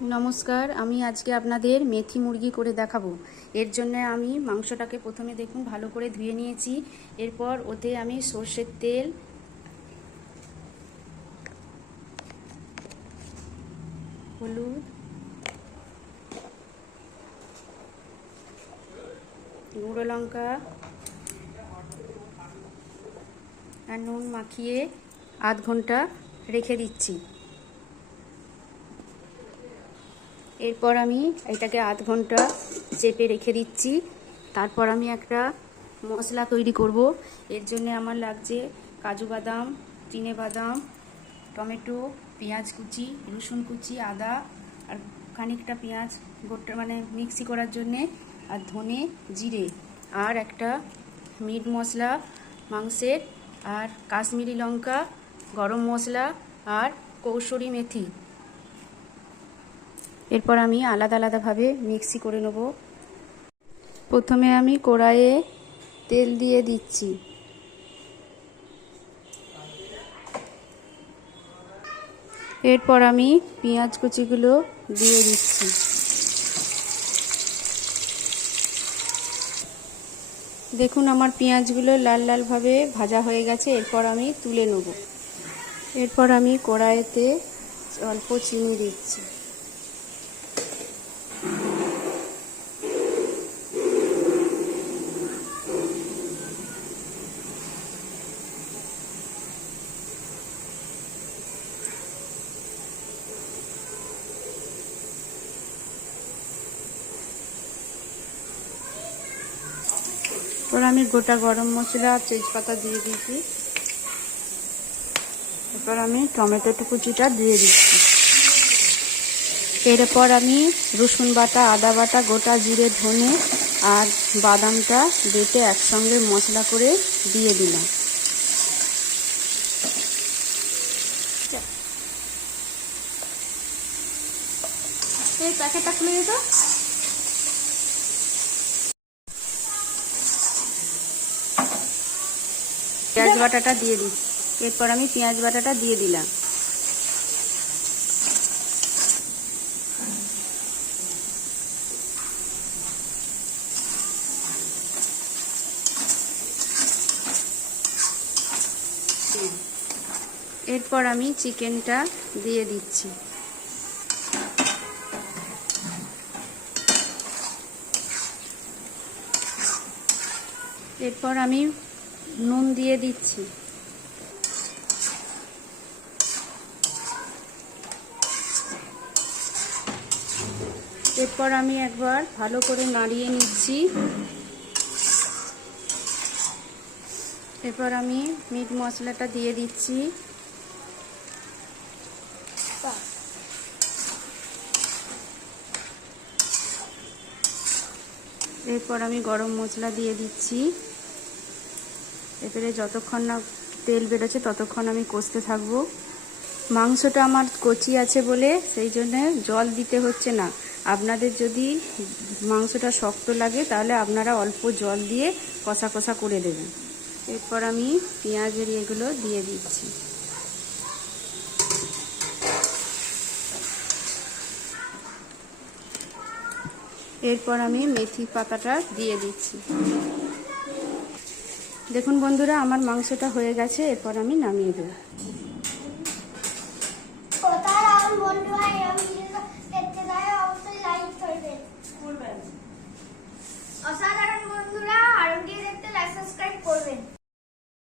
নমস্কার, আমি আজকে আপনাদের মেথি মুরগি করে দেখাবো। এর জন্য আমি মাংসটাকে প্রথমে দেখুন, ভালো করে ধুয়ে নিয়েছি। এরপর ওতে আমি সর্ষের তেল, হলুদ, গুঁড়ো লঙ্কা, আর নুন মাখিয়ে আধ ঘণ্টা রেখে দিচ্ছি। এরপর আমি এটাকে আধ ঘণ্টা চেপে রেখে দিচ্ছি। তারপর আমি একটা মশলা তৈরি করব। এর জন্য আমার লাগছে কাজু বাদাম, চিনে বাদাম, টমেটো, পেঁয়াজ কুচি, রসুন কুচি, আদা আর খানিকটা পেঁয়াজ গোটা মানে মিক্সি করার জন্যে আর ধনে জিরে আর একটা মিট মশলা, মাংসের আর কাশ্মীরি লঙ্কা, গরম মশলা আর কৌশরি মেথি। এরপর আমি আলাদা আলাদাভাবে মিক্সি করে নেব। প্রথমে আমি কড়াইয়ে তেল দিয়ে দিচ্ছি। এরপর আমি পেঁয়াজ কুচিগুলো দিয়ে দিচ্ছি। দেখুন, আমার পেঁয়াজগুলো লাল লালভাবে ভাজা হয়ে গেছে। এরপর আমি তুলে নেব। এরপর আমি কড়াইতে অল্প চিনি দিচ্ছি। এরপর আমি গোটা গরম মশলা আর তেজপাতা দিয়ে দিয়েছি। এরপর আমি টমেটো কুচিটা দিয়ে দিচ্ছি। এরপর আমি রসুন বাটা, আদা বাটা, গোটা জিরে, ধনে আর বাদামটা বেটে একসঙ্গে মশলা করে দিয়ে দিলাম। এই প্যাকেটটা খুলে যেত পেঁয়াজ বাটাটা দিয়ে দিই। এরপর আমি পেঁয়াজ বাটাটা দিয়ে দিলাম। এরপর আমি চিকেনটা দিয়ে দিচ্ছি। এরপর আমি নুন দিয়ে দিচ্ছি। এরপর আমি একবার ভালো করে নাড়িয়ে নিচ্ছি। এরপর আমি মিট মশলাটা দিয়ে দিচ্ছি। এরপর আমি গরম মশলা দিয়ে দিচ্ছি। এবারে যতক্ষণ না তেল বেরোচ্ছে ততক্ষণ আমি কষতে থাকব। মাংসটা আমার কচি আছে বলে সেই জন্যে জল দিতে হচ্ছে না। আপনাদের যদি মাংসটা শক্ত লাগে তাহলে আপনারা অল্প জল দিয়ে কষা কষা করে দেবেন। এরপর আমি পেঁয়াজের এগুলো দিয়ে দিচ্ছি। এরপর আমি মেথি পাতাটা দিয়ে দিচ্ছি। দেখুন বন্ধুরা আমার মাংসটা হয়ে গেছে এরপর আমি নামিয়ে দেবো।